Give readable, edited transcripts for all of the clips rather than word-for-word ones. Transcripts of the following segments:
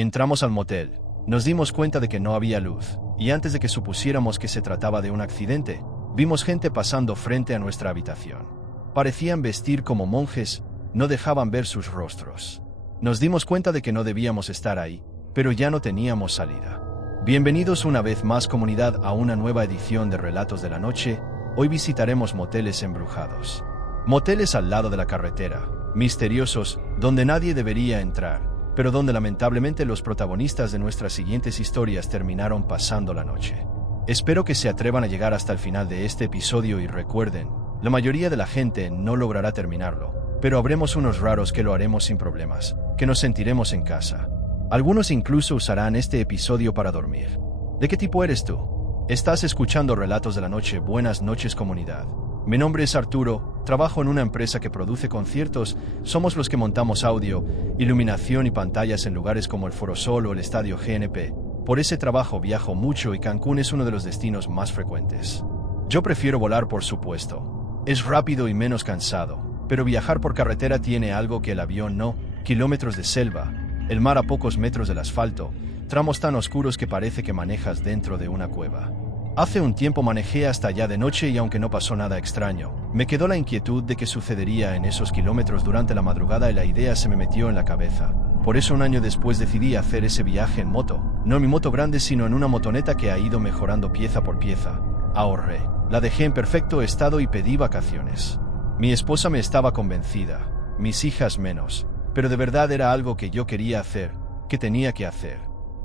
Entramos al motel. Nos dimos cuenta de que no había luz, y antes de que supusiéramos que se trataba de un accidente, vimos gente pasando frente a nuestra habitación. Parecían vestir como monjes, no dejaban ver sus rostros. Nos dimos cuenta de que no debíamos estar ahí, pero ya no teníamos salida. Bienvenidos una vez más, comunidad, a una nueva edición de Relatos de la Noche. Hoy visitaremos moteles embrujados. Moteles al lado de la carretera, misteriosos, donde nadie debería entrar, pero donde lamentablemente los protagonistas de nuestras siguientes historias terminaron pasando la noche. Espero que se atrevan a llegar hasta el final de este episodio y recuerden, la mayoría de la gente no logrará terminarlo, pero habremos unos raros que lo haremos sin problemas, que nos sentiremos en casa. Algunos incluso usarán este episodio para dormir. ¿De qué tipo eres tú? Estás escuchando Relatos de la Noche. Buenas noches, comunidad. Mi nombre es Arturo, trabajo en una empresa que produce conciertos. Somos los que montamos audio, iluminación y pantallas en lugares como el Foro Sol o el Estadio GNP. Por ese trabajo viajo mucho y Cancún es uno de los destinos más frecuentes. Yo prefiero volar, por supuesto. Es rápido y menos cansado, pero viajar por carretera tiene algo que el avión no: kilómetros de selva, el mar a pocos metros del asfalto, tramos tan oscuros que parece que manejas dentro de una cueva. Hace un tiempo manejé hasta allá de noche y aunque no pasó nada extraño, me quedó la inquietud de qué sucedería en esos kilómetros durante la madrugada y la idea se me metió en la cabeza. Por eso un año después decidí hacer ese viaje en moto, no en mi moto grande sino en una motoneta que ha ido mejorando pieza por pieza. Ahorré, la dejé en perfecto estado y pedí vacaciones. Mi esposa me estaba convencida, mis hijas menos, pero de verdad era algo que yo quería hacer, que tenía que hacer.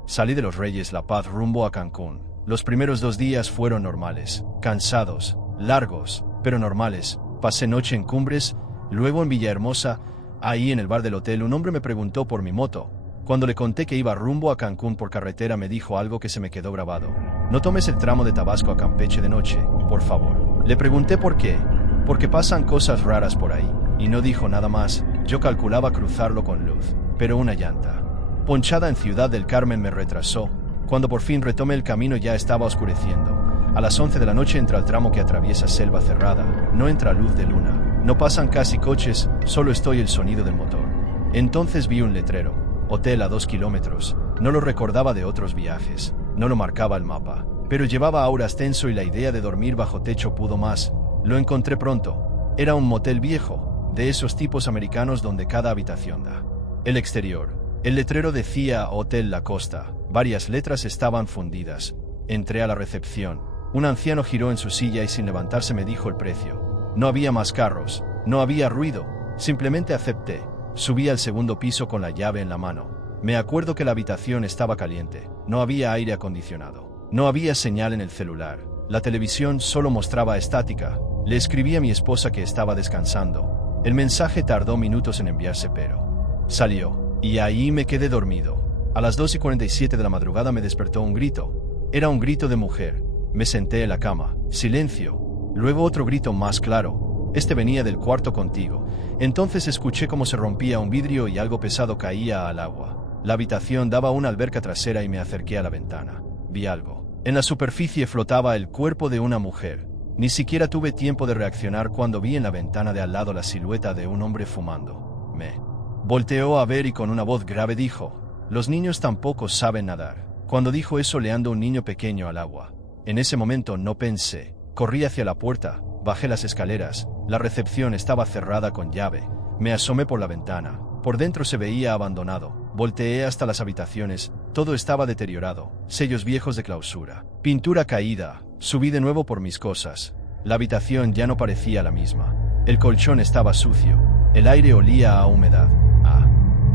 Salí de Los Reyes La Paz rumbo a Cancún. Los primeros 2 días fueron normales, cansados, largos, pero normales. Pasé noche en Cumbres, luego en Villahermosa. Ahí en el bar del hotel un hombre me preguntó por mi moto. Cuando le conté que iba rumbo a Cancún por carretera me dijo algo que se me quedó grabado: no tomes el tramo de Tabasco a Campeche de noche, por favor. Le pregunté por qué. Porque pasan cosas raras por ahí, y no dijo nada más. Yo calculaba cruzarlo con luz, pero una llanta ponchada en Ciudad del Carmen me retrasó. Cuando por fin retomé el camino ya estaba oscureciendo. A las 11 de la noche entra el tramo que atraviesa selva cerrada. No entra luz de luna. No pasan casi coches, solo estoy el sonido del motor. Entonces vi un letrero: hotel a 2 kilómetros. No lo recordaba de otros viajes. No lo marcaba el mapa. Pero llevaba aura ascenso y la idea de dormir bajo techo pudo más. Lo encontré pronto. Era un motel viejo, de esos tipos americanos donde cada habitación da. El exterior. El letrero decía Hotel La Costa. Varias letras estaban fundidas. Entré a la recepción. Un anciano giró en su silla y sin levantarse me dijo el precio. No había más carros, no había ruido. Simplemente acepté. Subí al segundo piso con la llave en la mano. Me acuerdo que la habitación estaba caliente. No había aire acondicionado. No había señal en el celular. La televisión solo mostraba estática. Le escribí a mi esposa que estaba descansando. El mensaje tardó minutos en enviarse, pero salió. Y ahí me quedé dormido. A las 2:47 de la madrugada me despertó un grito. Era un grito de mujer. Me senté en la cama. Silencio. Luego otro grito más claro. Este venía del cuarto contigo. Entonces escuché cómo se rompía un vidrio y algo pesado caía al agua. La habitación daba a una alberca trasera y me acerqué a la ventana. Vi algo. En la superficie flotaba el cuerpo de una mujer. Ni siquiera tuve tiempo de reaccionar cuando vi en la ventana de al lado la silueta de un hombre fumando. Me volteó a ver y con una voz grave dijo: los niños tampoco saben nadar. Cuando dijo eso leando un niño pequeño al agua. En ese momento no pensé. Corrí hacia la puerta, bajé las escaleras. La recepción estaba cerrada con llave. Me asomé por la ventana. Por dentro se veía abandonado. Volteé hasta las habitaciones. Todo estaba deteriorado. Sellos viejos de clausura. Pintura caída. Subí de nuevo por mis cosas. La habitación ya no parecía la misma. El colchón estaba sucio. El aire olía a humedad.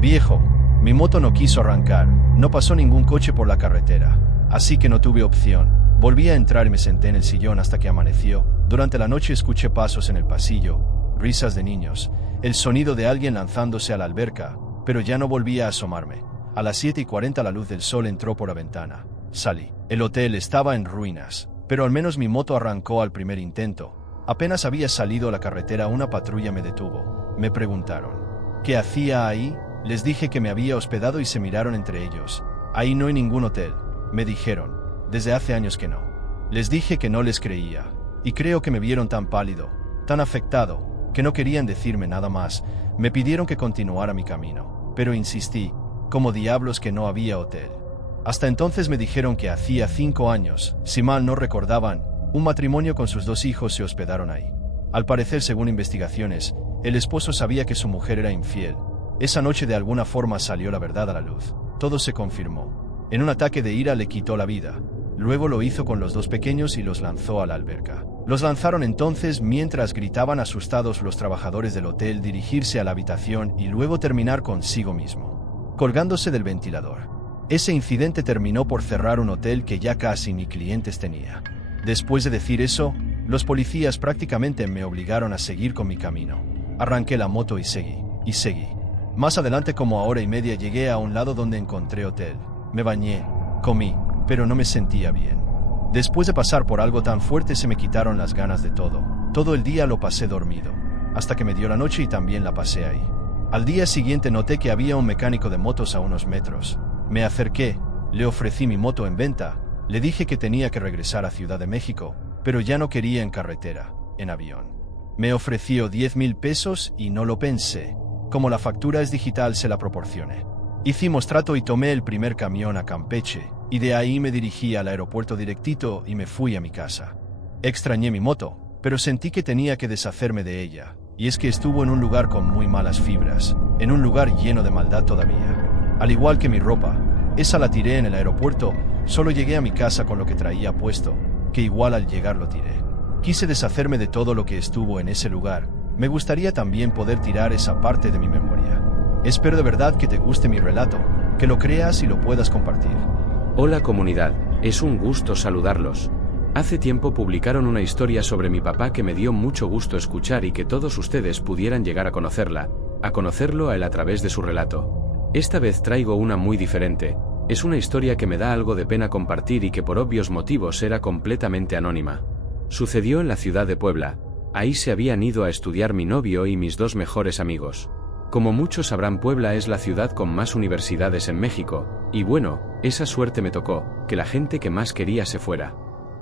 Viejo. Mi moto no quiso arrancar. No pasó ningún coche por la carretera. Así que no tuve opción. Volví a entrar y me senté en el sillón hasta que amaneció. Durante la noche escuché pasos en el pasillo, risas de niños, el sonido de alguien lanzándose a la alberca, pero ya no volví a asomarme. A las 7:40 la luz del sol entró por la ventana. Salí. El hotel estaba en ruinas, pero al menos mi moto arrancó al primer intento. Apenas había salido a la carretera una patrulla me detuvo. Me preguntaron ¿qué hacía ahí? Les dije que me había hospedado y se miraron entre ellos. Ahí no hay ningún hotel, me dijeron. Desde hace años que no. Les dije que no les creía. Y creo que me vieron tan pálido, tan afectado, que no querían decirme nada más. Me pidieron que continuara mi camino. Pero insistí. como diablos que no había hotel. Hasta entonces me dijeron que hacía 5 años, si mal no recordaban, un matrimonio con sus 2 hijos se hospedaron ahí. Al parecer, según investigaciones, el esposo sabía que su mujer era infiel. Esa noche de alguna forma salió la verdad a la luz. Todo se confirmó. En un ataque de ira le quitó la vida. Luego lo hizo con los 2 pequeños y los lanzó a la alberca. Los lanzaron entonces mientras gritaban asustados los trabajadores del hotel dirigirse a la habitación y luego terminar consigo mismo, colgándose del ventilador. Ese incidente terminó por cerrar un hotel que ya casi ni clientes tenía. Después de decir eso, los policías prácticamente me obligaron a seguir con mi camino. Arranqué la moto y seguí. Más adelante, como a hora y media, llegué a un lado donde encontré hotel. Me bañé, comí, pero no me sentía bien. Después de pasar por algo tan fuerte se me quitaron las ganas de todo. Todo el día lo pasé dormido, hasta que me dio la noche y también la pasé ahí. Al día siguiente noté que había un mecánico de motos a unos metros. Me acerqué, le ofrecí mi moto en venta, le dije que tenía que regresar a Ciudad de México, pero ya no quería en carretera, en avión. Me ofreció 10,000 pesos y no lo pensé. Como la factura es digital, se la proporcioné. Hicimos trato y tomé el primer camión a Campeche, y de ahí me dirigí al aeropuerto directito y me fui a mi casa. Extrañé mi moto, pero sentí que tenía que deshacerme de ella, y es que estuvo en un lugar con muy malas fibras, en un lugar lleno de maldad todavía. Al igual que mi ropa, esa la tiré en el aeropuerto, solo llegué a mi casa con lo que traía puesto, que igual al llegar lo tiré. Quise deshacerme de todo lo que estuvo en ese lugar. Me gustaría también poder tirar esa parte de mi memoria. Espero de verdad que te guste mi relato, que lo creas y lo puedas compartir. Hola comunidad, es un gusto saludarlos. Hace tiempo publicaron una historia sobre mi papá que me dio mucho gusto escuchar y que todos ustedes pudieran llegar a conocerla, a conocerlo a él a través de su relato. Esta vez traigo una muy diferente. Es una historia que me da algo de pena compartir y que por obvios motivos era completamente anónima. Sucedió en la ciudad de Puebla. Ahí se habían ido a estudiar mi novio y mis 2 mejores amigos. Como muchos sabrán, Puebla es la ciudad con más universidades en México, y bueno, esa suerte me tocó, que la gente que más quería se fuera.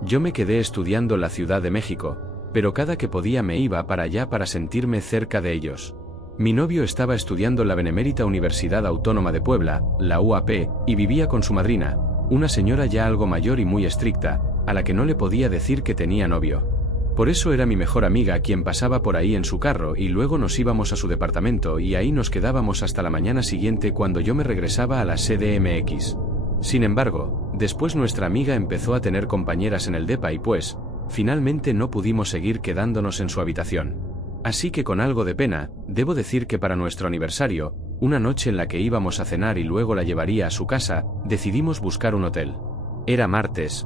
Yo me quedé estudiando en la Ciudad de México, pero cada que podía me iba para allá para sentirme cerca de ellos. Mi novio estaba estudiando en la Benemérita Universidad Autónoma de Puebla, la UAP, y vivía con su madrina, una señora ya algo mayor y muy estricta, a la que no le podía decir que tenía novio. Por eso era mi mejor amiga quien pasaba por ahí en su carro y luego nos íbamos a su departamento y ahí nos quedábamos hasta la mañana siguiente cuando yo me regresaba a la CDMX. Sin embargo, después nuestra amiga empezó a tener compañeras en el depa y pues, finalmente no pudimos seguir quedándonos en su habitación. Así que con algo de pena, debo decir que para nuestro aniversario, una noche en la que íbamos a cenar y luego la llevaría a su casa, decidimos buscar un hotel. Era martes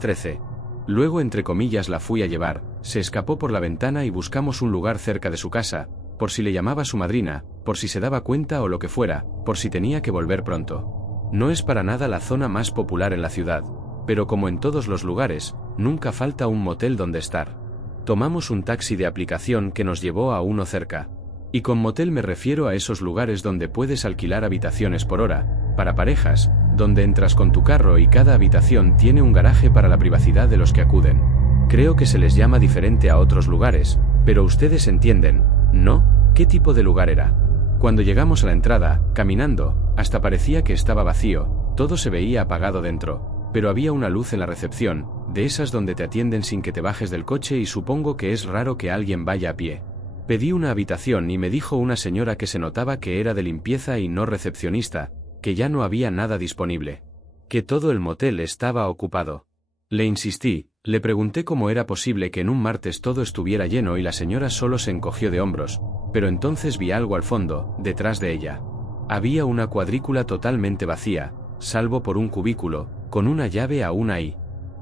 13. Luego entre comillas la fui a llevar, se escapó por la ventana y buscamos un lugar cerca de su casa, por si le llamaba su madrina, por si se daba cuenta o lo que fuera, por si tenía que volver pronto. No es para nada la zona más popular en la ciudad, pero como en todos los lugares, nunca falta un motel donde estar. Tomamos un taxi de aplicación que nos llevó a uno cerca. Y con motel me refiero a esos lugares donde puedes alquilar habitaciones por hora, para parejas, donde entras con tu carro y cada habitación tiene un garaje para la privacidad de los que acuden. Creo que se les llama diferente a otros lugares, pero ustedes entienden, ¿no? ¿Qué tipo de lugar era? Cuando llegamos a la entrada, caminando, hasta parecía que estaba vacío, todo se veía apagado dentro, pero había una luz en la recepción, de esas donde te atienden sin que te bajes del coche y supongo que es raro que alguien vaya a pie. Pedí una habitación y me dijo una señora que se notaba que era de limpieza y no recepcionista, que ya no había nada disponible, que todo el motel estaba ocupado. Le insistí, le pregunté cómo era posible que en un martes todo estuviera lleno y la señora solo se encogió de hombros, pero entonces vi algo al fondo, detrás de ella. Había una cuadrícula totalmente vacía, salvo por un cubículo, con una llave aún ahí.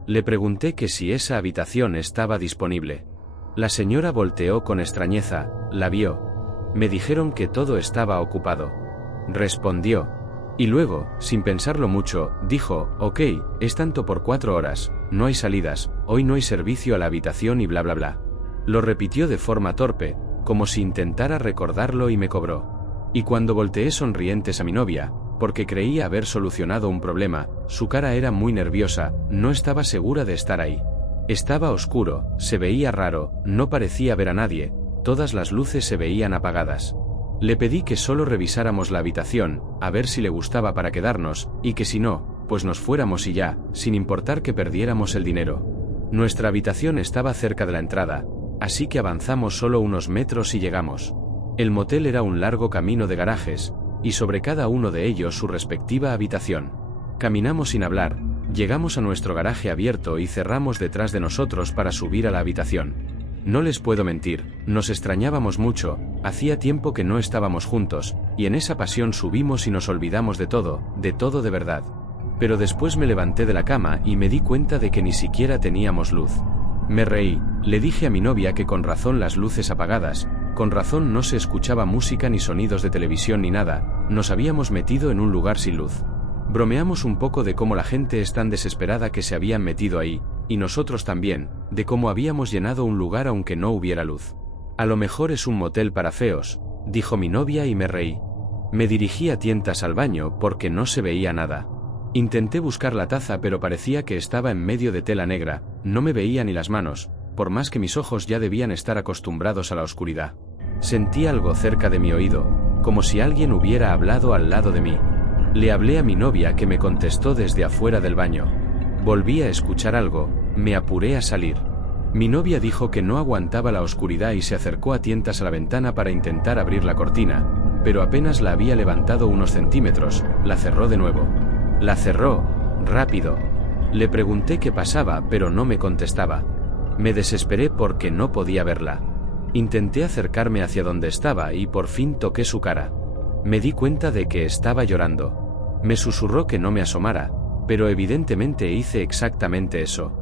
Le pregunté que si esa habitación estaba disponible. La señora volteó con extrañeza, la vio. Me dijeron que todo estaba ocupado. Respondió. Y luego, sin pensarlo mucho, dijo, ok, es tanto por 4 horas, no hay salidas, hoy no hay servicio a la habitación y bla bla bla. Lo repitió de forma torpe, como si intentara recordarlo y me cobró. Y cuando volteé sonrientes a mi novia, porque creía haber solucionado un problema, su cara era muy nerviosa, no estaba segura de estar ahí. Estaba oscuro, se veía raro, no parecía ver a nadie, todas las luces se veían apagadas. Le pedí que solo revisáramos la habitación, a ver si le gustaba para quedarnos, y que si no, pues nos fuéramos y ya, sin importar que perdiéramos el dinero. Nuestra habitación estaba cerca de la entrada, así que avanzamos solo unos metros y llegamos. El motel era un largo camino de garajes, y sobre cada uno de ellos su respectiva habitación. Caminamos sin hablar, llegamos a nuestro garaje abierto y cerramos detrás de nosotros para subir a la habitación. No les puedo mentir, nos extrañábamos mucho, hacía tiempo que no estábamos juntos, y en esa pasión subimos y nos olvidamos de todo de verdad. Pero después me levanté de la cama y me di cuenta de que ni siquiera teníamos luz. Me reí, le dije a mi novia que con razón las luces apagadas, con razón no se escuchaba música ni sonidos de televisión ni nada, nos habíamos metido en un lugar sin luz. Bromeamos un poco de cómo la gente es tan desesperada que se habían metido ahí, y nosotros también, de cómo habíamos llenado un lugar aunque no hubiera luz. A lo mejor es un motel para feos, dijo mi novia y me reí. Me dirigí a tientas al baño porque no se veía nada. Intenté buscar la taza pero parecía que estaba en medio de tela negra, no me veía ni las manos, por más que mis ojos ya debían estar acostumbrados a la oscuridad. Sentí algo cerca de mi oído, como si alguien hubiera hablado al lado de mí. Le hablé a mi novia que me contestó desde afuera del baño. Volví a escuchar algo, me apuré a salir. Mi novia dijo que no aguantaba la oscuridad y se acercó a tientas a la ventana para intentar abrir la cortina, pero apenas la había levantado unos centímetros, la cerró de nuevo. La cerró, rápido. Le pregunté qué pasaba, pero no me contestaba. Me desesperé porque no podía verla. Intenté acercarme hacia donde estaba y por fin toqué su cara. Me di cuenta de que estaba llorando. Me susurró que no me asomara, pero evidentemente hice exactamente eso.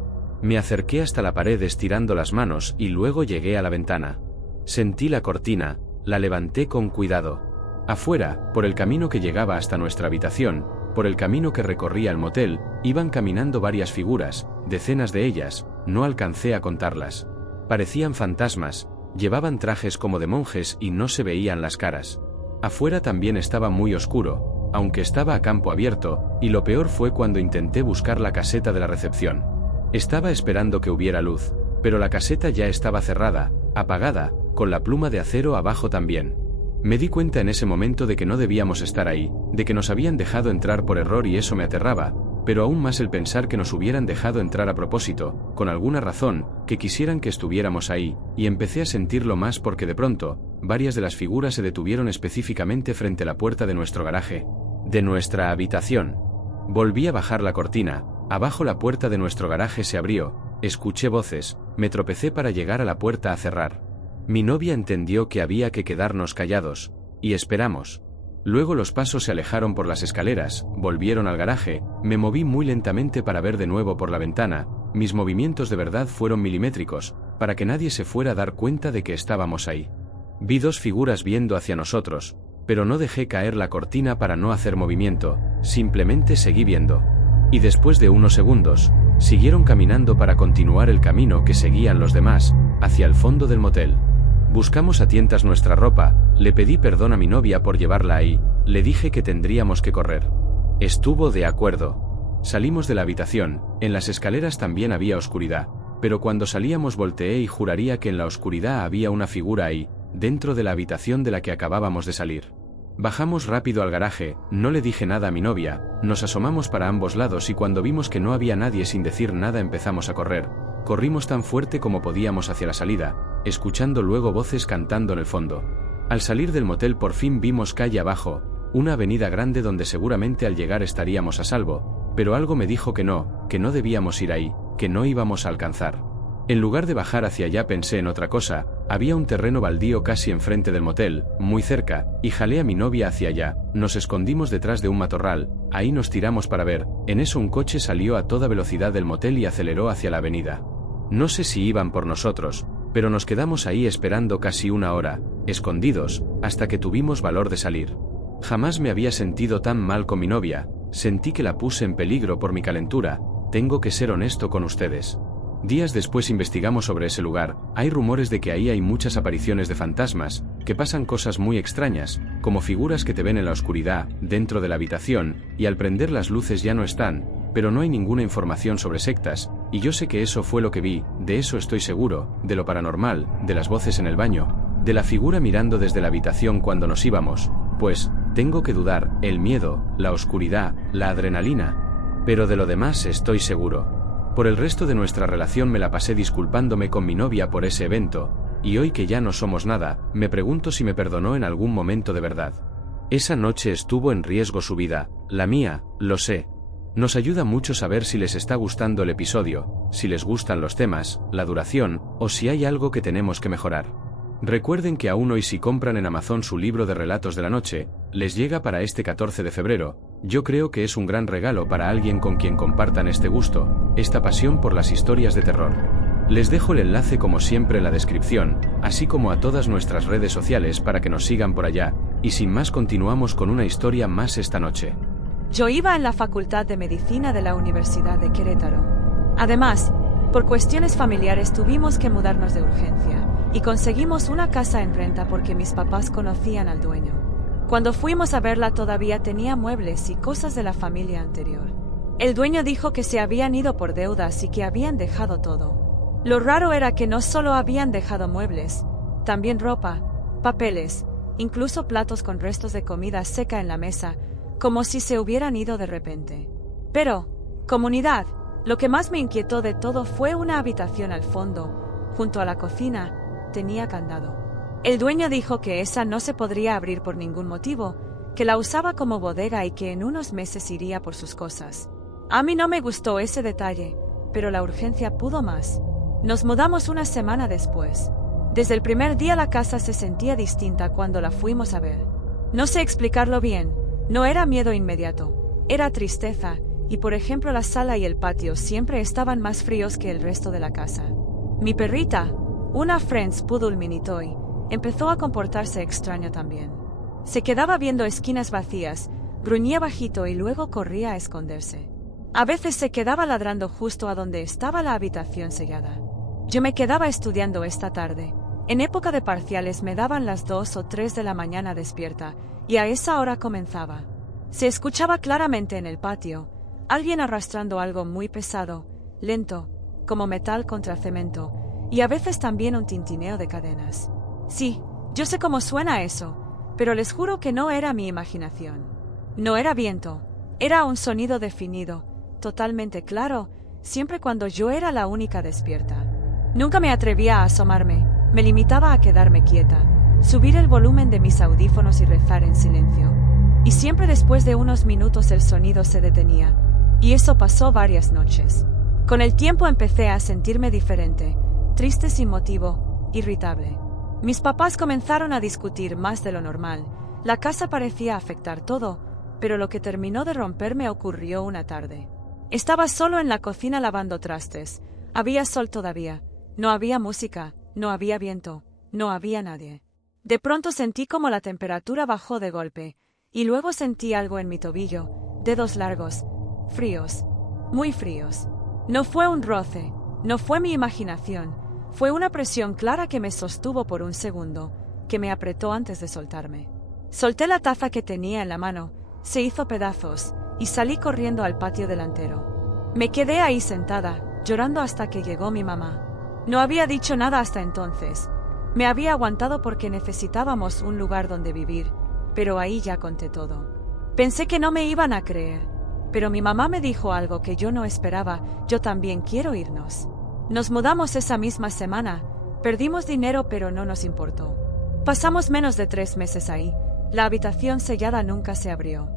Me acerqué hasta la pared estirando las manos y luego llegué a la ventana. Sentí la cortina, la levanté con cuidado. Afuera, por el camino que llegaba hasta nuestra habitación, por el camino que recorría el motel, iban caminando varias figuras, decenas de ellas, no alcancé a contarlas. Parecían fantasmas, llevaban trajes como de monjes y no se veían las caras. Afuera también estaba muy oscuro, aunque estaba a campo abierto, y lo peor fue cuando intenté buscar la caseta de la recepción. Estaba esperando que hubiera luz, pero la caseta ya estaba cerrada, apagada, con la pluma de acero abajo también. Me di cuenta en ese momento de que no debíamos estar ahí, de que nos habían dejado entrar por error y eso me aterraba, pero aún más el pensar que nos hubieran dejado entrar a propósito, con alguna razón, que quisieran que estuviéramos ahí, y empecé a sentirlo más porque de pronto, varias de las figuras se detuvieron específicamente frente a la puerta de nuestro garaje, de nuestra habitación. Volví a bajar la cortina, abajo la puerta de nuestro garaje se abrió, escuché voces, me tropecé para llegar a la puerta a cerrar. Mi novia entendió que había que quedarnos callados, y esperamos. Luego los pasos se alejaron por las escaleras, volvieron al garaje, me moví muy lentamente para ver de nuevo por la ventana, mis movimientos de verdad fueron milimétricos, para que nadie se fuera a dar cuenta de que estábamos ahí. Vi dos figuras viendo hacia nosotros, pero no dejé caer la cortina para no hacer movimiento, simplemente seguí viendo. Y después de unos segundos, siguieron caminando para continuar el camino que seguían los demás, hacia el fondo del motel. Buscamos a tientas nuestra ropa, le pedí perdón a mi novia por llevarla ahí, le dije que tendríamos que correr. Estuvo de acuerdo. Salimos de la habitación, en las escaleras también había oscuridad, pero cuando salíamos volteé y juraría que en la oscuridad había una figura ahí, dentro de la habitación de la que acabábamos de salir. Bajamos rápido al garaje, no le dije nada a mi novia, nos asomamos para ambos lados y cuando vimos que no había nadie sin decir nada empezamos a correr. Corrimos tan fuerte como podíamos hacia la salida, escuchando luego voces cantando en el fondo. Al salir del motel por fin vimos calle abajo, una avenida grande donde seguramente al llegar estaríamos a salvo, pero algo me dijo que no debíamos ir ahí, que no íbamos a alcanzar. En lugar de bajar hacia allá pensé en otra cosa, había un terreno baldío casi enfrente del motel, muy cerca, y jalé a mi novia hacia allá, nos escondimos detrás de un matorral, ahí nos tiramos para ver, en eso un coche salió a toda velocidad del motel y aceleró hacia la avenida. No sé si iban por nosotros, pero nos quedamos ahí esperando casi una hora, escondidos, hasta que tuvimos valor de salir. Jamás me había sentido tan mal con mi novia, sentí que la puse en peligro por mi calentura, tengo que ser honesto con ustedes. Días después investigamos sobre ese lugar, hay rumores de que ahí hay muchas apariciones de fantasmas, que pasan cosas muy extrañas, como figuras que te ven en la oscuridad, dentro de la habitación, y al prender las luces ya no están, pero no hay ninguna información sobre sectas, y yo sé que eso fue lo que vi, de eso estoy seguro, de lo paranormal, de las voces en el baño, De la figura mirando desde la habitación cuando nos íbamos, pues, tengo que dudar, el miedo, la oscuridad, la adrenalina. Pero de lo demás estoy seguro. Por el resto de nuestra relación me la pasé disculpándome con mi novia por ese evento, y hoy que ya no somos nada, me pregunto si me perdonó en algún momento de verdad. Esa noche estuvo en riesgo su vida, la mía, lo sé. Nos ayuda mucho saber si les está gustando el episodio, si les gustan los temas, la duración, o si hay algo que tenemos que mejorar. Recuerden que aún hoy si compran en Amazon su libro de relatos de la noche, les llega para este 14 de febrero, yo creo que es un gran regalo para alguien con quien compartan este gusto, esta pasión por las historias de terror. Les dejo el enlace como siempre en la descripción, así como a todas nuestras redes sociales para que nos sigan por allá, y sin más continuamos con una historia más esta noche. Yo iba en la Facultad de Medicina de la Universidad de Querétaro. Además, por cuestiones familiares tuvimos que mudarnos de urgencia, y conseguimos una casa en renta porque mis papás conocían al dueño. Cuando fuimos a verla todavía tenía muebles y cosas de la familia anterior. El dueño dijo que se habían ido por deudas y que habían dejado todo. Lo raro era que no solo habían dejado muebles, también ropa, papeles, incluso platos con restos de comida seca en la mesa, como si se hubieran ido de repente. Pero, comunidad, lo que más me inquietó de todo fue una habitación al fondo, junto a la cocina, tenía candado. El dueño dijo que esa no se podría abrir por ningún motivo, que la usaba como bodega y que en unos meses iría por sus cosas. A mí no me gustó ese detalle, pero la urgencia pudo más. Nos mudamos una semana después. Desde el primer día la casa se sentía distinta cuando la fuimos a ver. No sé explicarlo bien, no era miedo inmediato, era tristeza, y por ejemplo la sala y el patio siempre estaban más fríos que el resto de la casa. Mi perrita, una French Poodle Mini Toy, empezó a comportarse extraño también. Se quedaba viendo esquinas vacías, gruñía bajito y luego corría a esconderse. A veces se quedaba ladrando justo a donde estaba la habitación sellada. Yo me quedaba estudiando esta tarde. En época de parciales me daban las 2 o 3 de la mañana despierta, y a esa hora comenzaba. Se escuchaba claramente en el patio, alguien arrastrando algo muy pesado, lento, como metal contra cemento, y a veces también un tintineo de cadenas. Sí, yo sé cómo suena eso, pero les juro que no era mi imaginación. No era viento, era un sonido definido, totalmente claro, siempre cuando yo era la única despierta. Nunca me atrevía a asomarme, me limitaba a quedarme quieta, subir el volumen de mis audífonos y rezar en silencio. Y siempre después de unos minutos el sonido se detenía, y eso pasó varias noches. Con el tiempo empecé a sentirme diferente, triste sin motivo, irritable. Mis papás comenzaron a discutir más de lo normal, la casa parecía afectar todo, pero lo que terminó de romperme ocurrió una tarde. Estaba solo en la cocina lavando trastes, había sol todavía, no había música, no había viento, no había nadie. De pronto sentí como la temperatura bajó de golpe, y luego sentí algo en mi tobillo, dedos largos, fríos, muy fríos. No fue un roce, no fue mi imaginación, fue una presión clara que me sostuvo por un segundo, que me apretó antes de soltarme. Solté la taza que tenía en la mano, se hizo pedazos, y salí corriendo al patio delantero. Me quedé ahí sentada, llorando hasta que llegó mi mamá. No había dicho nada hasta entonces. Me había aguantado porque necesitábamos un lugar donde vivir, pero ahí ya conté todo. Pensé que no me iban a creer, pero mi mamá me dijo algo que yo no esperaba: yo también quiero irnos. Nos mudamos esa misma semana, perdimos dinero pero no nos importó. Pasamos menos de 3 meses ahí, la habitación sellada nunca se abrió.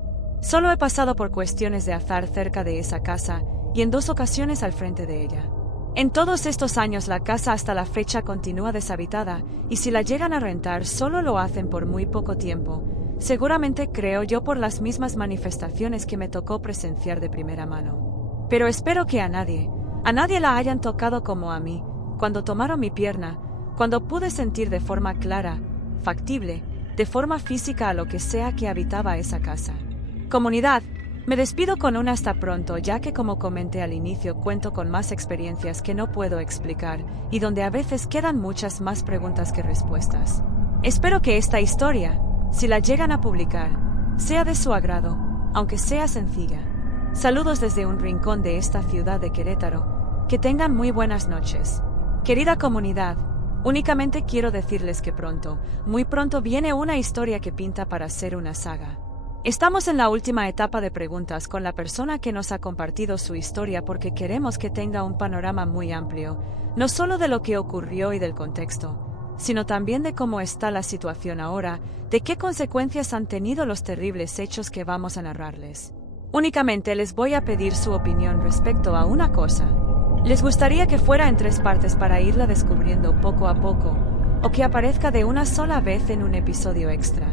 Solo he pasado por cuestiones de azar cerca de esa casa, y en 2 ocasiones al frente de ella. En todos estos años la casa hasta la fecha continúa deshabitada, y si la llegan a rentar solo lo hacen por muy poco tiempo, seguramente creo yo por las mismas manifestaciones que me tocó presenciar de primera mano. Pero espero que a nadie la hayan tocado como a mí, cuando tomaron mi pierna, cuando pude sentir de forma clara, factible, de forma física a lo que sea que habitaba esa casa. Comunidad, me despido con un hasta pronto, ya que como comenté al inicio cuento con más experiencias que no puedo explicar, y donde a veces quedan muchas más preguntas que respuestas. Espero que esta historia, si la llegan a publicar, sea de su agrado, aunque sea sencilla. Saludos desde un rincón de esta ciudad de Querétaro, que tengan muy buenas noches. Querida comunidad, Únicamente quiero decirles que pronto, muy pronto viene una historia que pinta para ser una saga. Estamos en la última etapa de preguntas con la persona que nos ha compartido su historia porque queremos que tenga un panorama muy amplio, no solo de lo que ocurrió y del contexto, sino también de cómo está la situación ahora, de qué consecuencias han tenido los terribles hechos que vamos a narrarles. Únicamente les voy a pedir su opinión respecto a una cosa. ¿Les gustaría que fuera en 3 partes para irla descubriendo poco a poco, o que aparezca de una sola vez en un episodio extra?